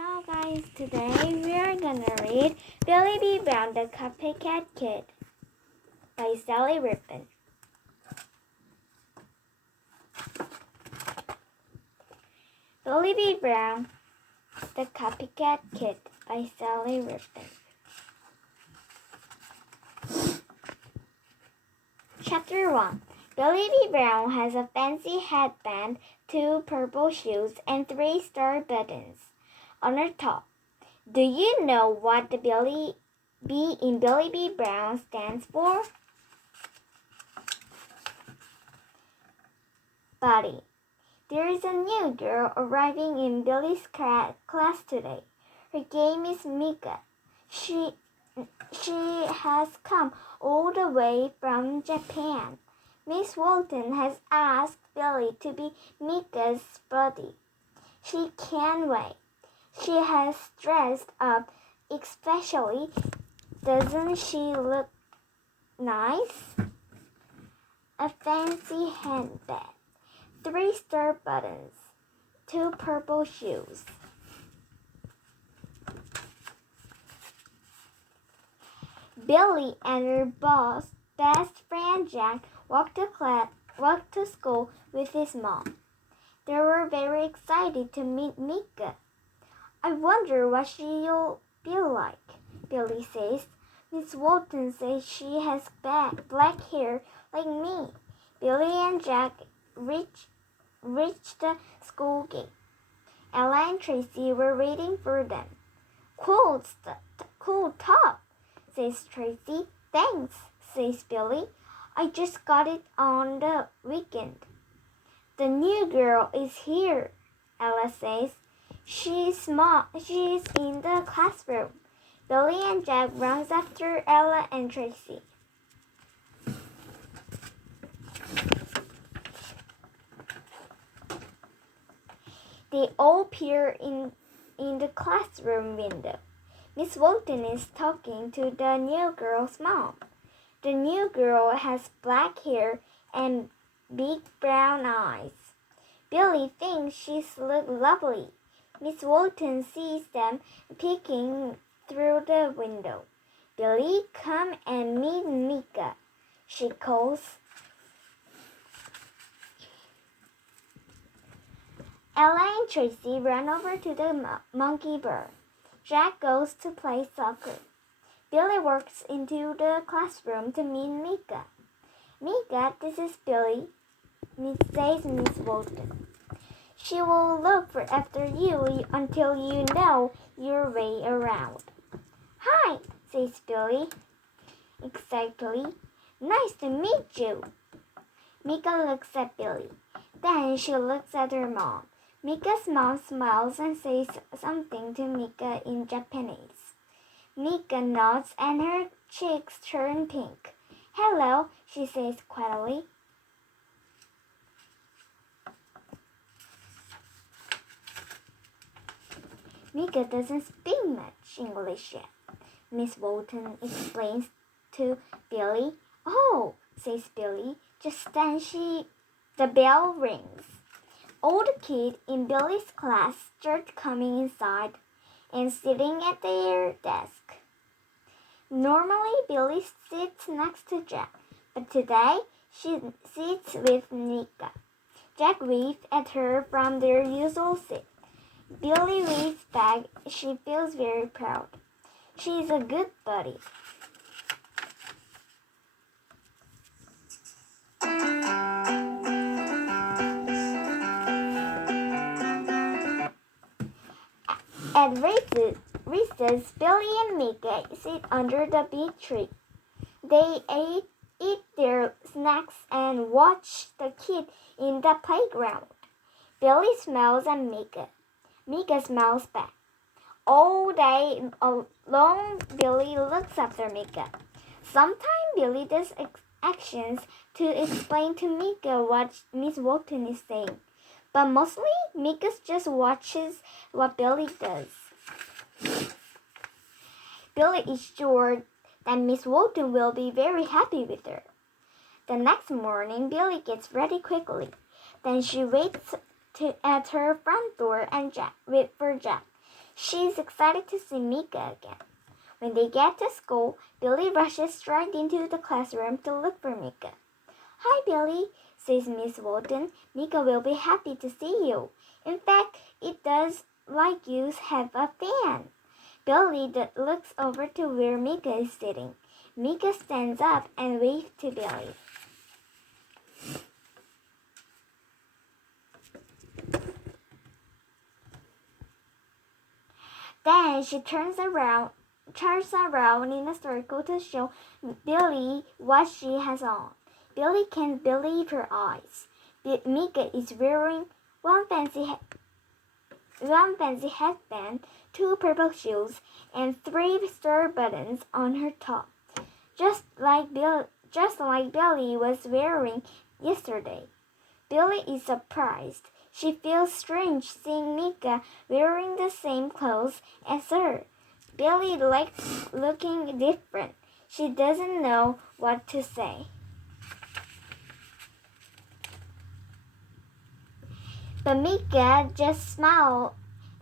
Hello guys, today we are gonna read Billy B. Brown, the Copycat Kid by Sally Rippon. Billy B. Brown, the Copycat Kid by Sally Rippon. Chapter 1. Billy B. Brown has a fancy headband, 2 purple shoes, and 3 star buttons on her top. Do you know what the Billy B in Billy B. Brown stands for? Buddy. There is a new girl arriving in Billy's class today. Her name is Mika. She has come all the way from Japan. Miss Walton has asked Billy to be Mika's buddy. She can't wait. She has dressed up especially. Doesn't she look nice? A fancy handbag, 3 star buttons, 2 purple shoes. Billy and her best friend Jack walked to school with his mom. They were very excited to meet Mika. I wonder what she'll be like, Billy says. Miss Walton says she has black hair like me. Billy and Jack reached the school gate. Ella and Tracy were waiting for them. Cool top, says Tracy. Thanks, says Billy. I just got it on the weekend. The new girl is here, Ella says. She's in the classroom. Billy and Jack runs after Ella and Tracy. They all peer in the classroom window. Miss Walton is talking to the new girl's mom. The new girl has black hair and big brown eyes. Billy thinks she's lovely. Miss Walton sees them peeking through the window. Billy, come and meet Mika, she calls. Ella and Tracy run over to the monkey bar. Jack goes to play soccer. Billy walks into the classroom to meet Mika. Mika, this is Billy, says Miss Walton. She will look after you until you know your way around. Hi, says Billy. Exactly. Nice to meet you. Mika looks at Billy. Then she looks at her mom. Mika's mom smiles and says something to Mika in Japanese. Mika nods and her cheeks turn pink. Hello, she says quietly. Mika doesn't speak much English yet, Miss Walton explains to Billy. Oh, says Billy. Just then the bell rings. All the kids in Billy's class start coming inside and sitting at their desk. Normally, Billy sits next to Jack, but today she sits with Mika. Jack waves at her from their usual seat. Billy waves back. She feels very proud. She is a good buddy. At recess, Billy and Mika sit under the big tree. They eat their snacks and watch the kids in the playground. Billy smiles at Mika. Mika smiles back. All day long, Billy looks after Mika. Sometimes Billy does actions to explain to Mika what Miss Walton is saying. But mostly, Mika just watches what Billy does. Billy is sure that Miss Walton will be very happy with her. The next morning, Billy gets ready quickly. Then she waits at her front door and wait for Jack. She's excited to see Mika again. When they get to school, Billie rushes straight into the classroom to look for Mika. "Hi, Billie," says Miss Walton. "Mika will be happy to see you. In fact, it does like you have a fan." Billie looks over to where Mika is sitting. Mika stands up and waves to Billie. Then she turns around in a circle to show Billie what she has on. Billie can't believe her eyes. Mika is wearing one fancy headband, 2 purple shoes, and 3 star buttons on her top, just like Billie was wearing yesterday. Billie is surprised. She feels strange seeing Mika wearing the same clothes as her. Billie likes looking different. She doesn't know what to say. But Mika just smiled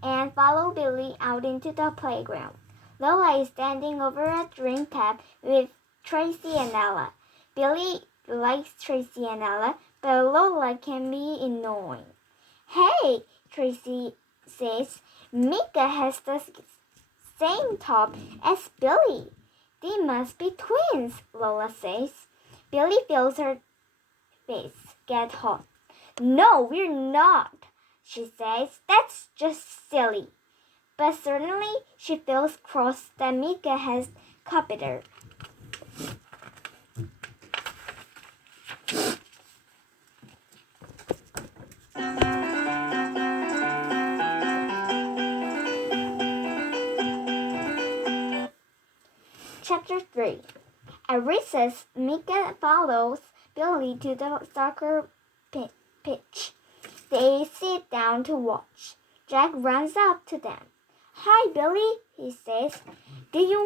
and followed Billie out into the playground. Lola is standing over a drink tap with Tracy and Ella. Billie likes Tracy and Ella, but Lola can be annoying. "Hey," Tracy says, "Mika has the same top as Billie." "They must be twins," Lola says. Billie feels her face get hot. "No, we're not," she says. "That's just silly." But suddenly she feels cross that Mika has copied her. Chapter 3. At recess, Mika follows Billie to the soccer pitch. They sit down to watch. Jack runs up to them. "Hi, Billie," he says. "Do you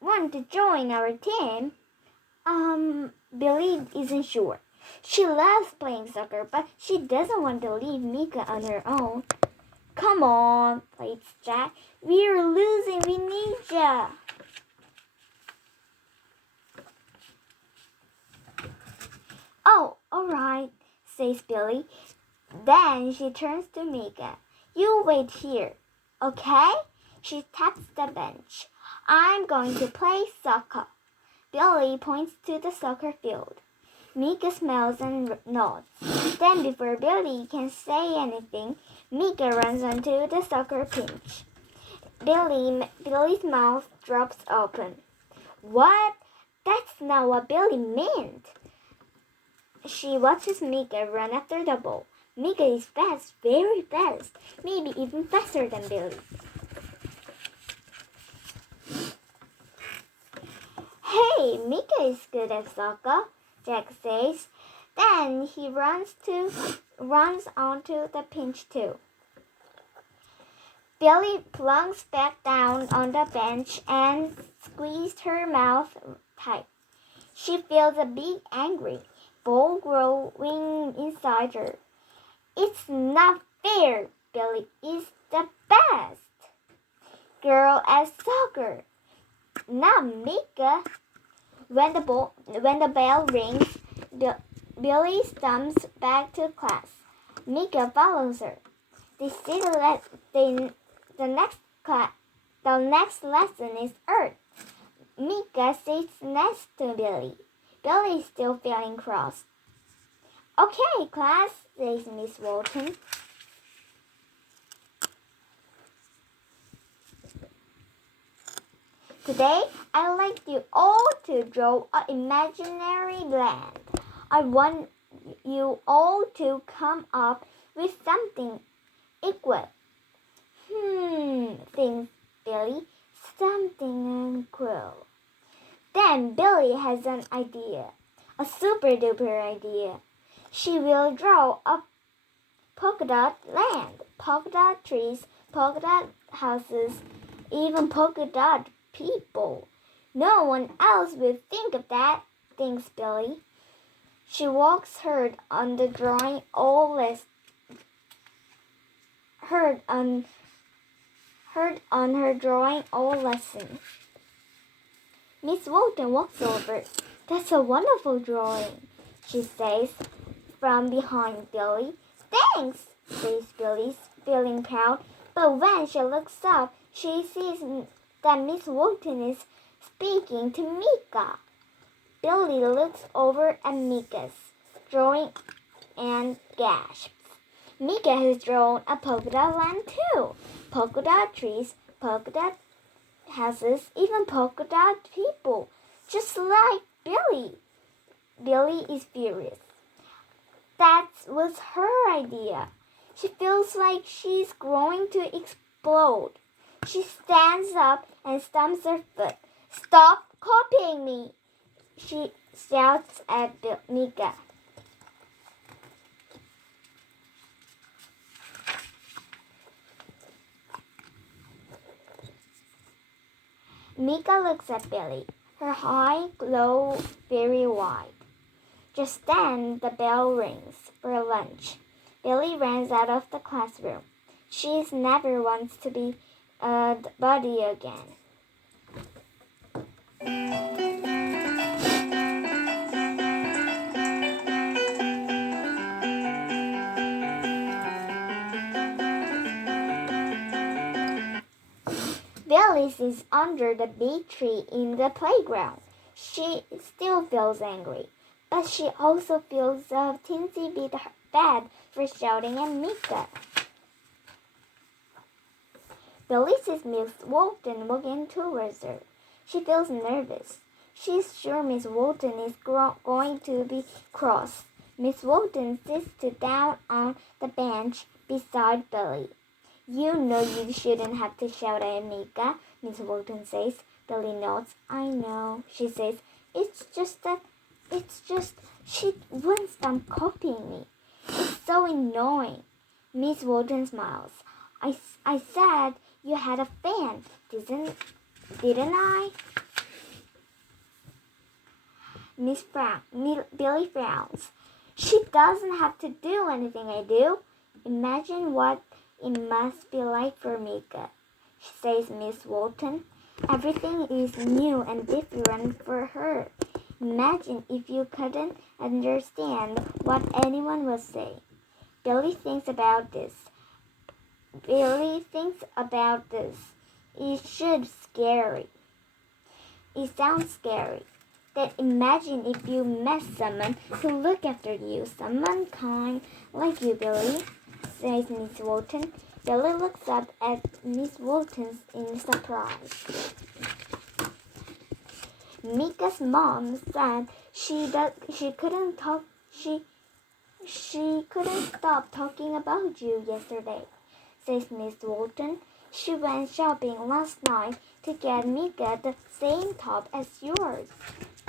want to join our team?" Billie isn't sure. She loves playing soccer, but she doesn't want to leave Mika on her own. "Come on," pleads Jack. "We're losing. We need ya." "Oh, all right," says Billie. Then she turns to Mika. "You wait here, okay?" She taps the bench. "I'm going to play soccer." Billie points to the soccer field. Mika smiles and nods. Then before Billie can say anything, Mika runs onto the soccer pitch. Billie's mouth drops open. "What? That's not what Billie meant." She watches Mika run after the ball. Mika is fast, very fast, maybe even faster than Billie. "Hey, Mika is good at soccer," Jack says. Then he runs onto the pitch too. Billie plunks back down on the bench and squeezed her mouth tight. She feels a bit angry, ball growing inside her. "It's not fair. Billie is the best girl at soccer, not Mika." When the bell rings, Billie stumps back to class. Mika follows her. They say the next lesson is Earth. Mika sits next to Billie. Billie is still feeling cross. "Okay, class," says Miss Walton. "Today, I'd like you all to draw an imaginary land. I want you all to come up with something equal." Thinks Billie. "Something equal." Then Billie has an idea, a super duper idea. She will draw a polka dot land, polka dot trees, polka dot houses, even polka dot people. No one else will think of that, thinks Billie. She walks hard on the drawing hard on her drawing all lesson. Miss Walton walks over. "That's a wonderful drawing," she says from behind Billy. "Thanks," says Billy, feeling proud. But when she looks up, she sees that Miss Walton is speaking to Mika. Billy looks over at Mika's drawing and gasps. Mika has drawn a polka dot land too. Polka dot trees, polka dot houses, even polka dot people, just like Billy. Billy is furious. That was her idea. She feels like she's going to explode. She stands up and stamps her foot. "Stop copying me!" she shouts at Mika. Mika looks at Billy, her eyes glow very wide. Just then the bell rings for lunch. Billy runs out of the classroom. She never wants to be a buddy again. Billy is under the big tree in the playground. She still feels angry, but she also feels a teensy bit bad for shouting at Mika. Billy sees Miss Walton walking towards her. She feels nervous. She's sure Miss Walton is going to be cross. Miss Walton sits down on the bench beside Billy. "You know you shouldn't have to shout at Mika," Miss Walton says. Billy nods. "I know," she says. It's just, she won't stop copying me. It's so annoying." Miss Walton smiles. I said you had a fan, didn't I?" Billy frowns. "She doesn't have to do anything I do. Imagine what it must be like for Mika," says Miss Walton. "Everything is new and different for her. Imagine if you couldn't understand what anyone was saying." Billy thinks about this. It sounds scary. Then imagine if you met someone who looked after you, someone kind like you, Billy, says Miss Walton. Billy looks up at Miss Walton in surprise. Mika's mom said she couldn't stop talking about you yesterday, says Miss Walton. "She went shopping last night to get Mika the same top as yours."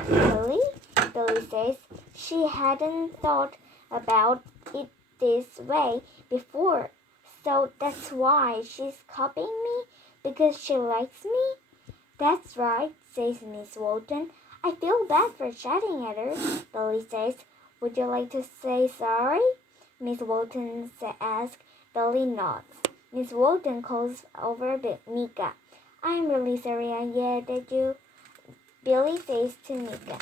"Really?" Billy says. She hadn't thought about it this way before. "So that's why she's copying me? Because she likes me?" "That's right," says Miss Walton. "I feel bad for shouting at her," Billy says. "Would you like to say sorry?" Miss Walton asks. Billy nods. Miss Walton calls over Mika. "I'm really sorry I yelled at you," Billy says to Mika.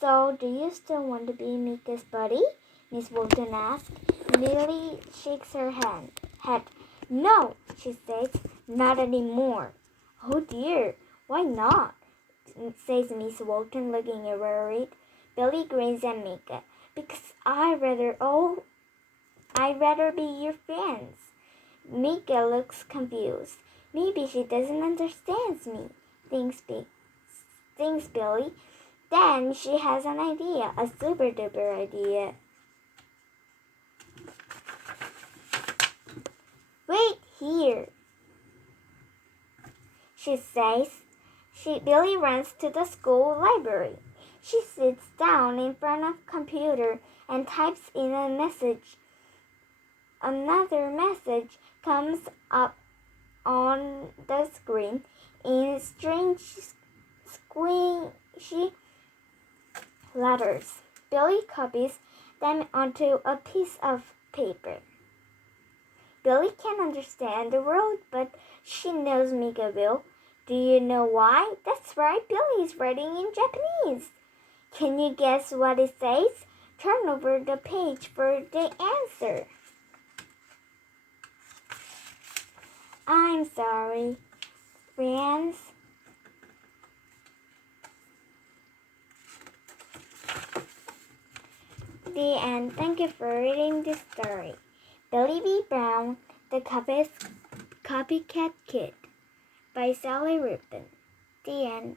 "So, do you still want to be Mika's buddy?" Miss Walton asks. Billy shakes her head. "No," she says, "not anymore." "Oh dear, why not?" says Miss Walton, looking worried. Billy grins at Mika. "Because I'd rather be your friends." Mika looks confused. Maybe she doesn't understand me, thinks Billy. Then she has an idea, a super duper idea. "Wait here," she says. Billy runs to the school library. She sits down in front of a computer and types in a message. Another message comes up on the screen in strange, squishy letters. Billy copies them onto a piece of paper. Billie can't understand the world, but she knows Mika will. Do you know why? That's right, Billie is writing in Japanese. Can you guess what it says? Turn over the page for the answer. I'm sorry, friends. The end. Thank you for reading this story. Billy B. Brown, the Copycat Kid by Sally Ripon. The end.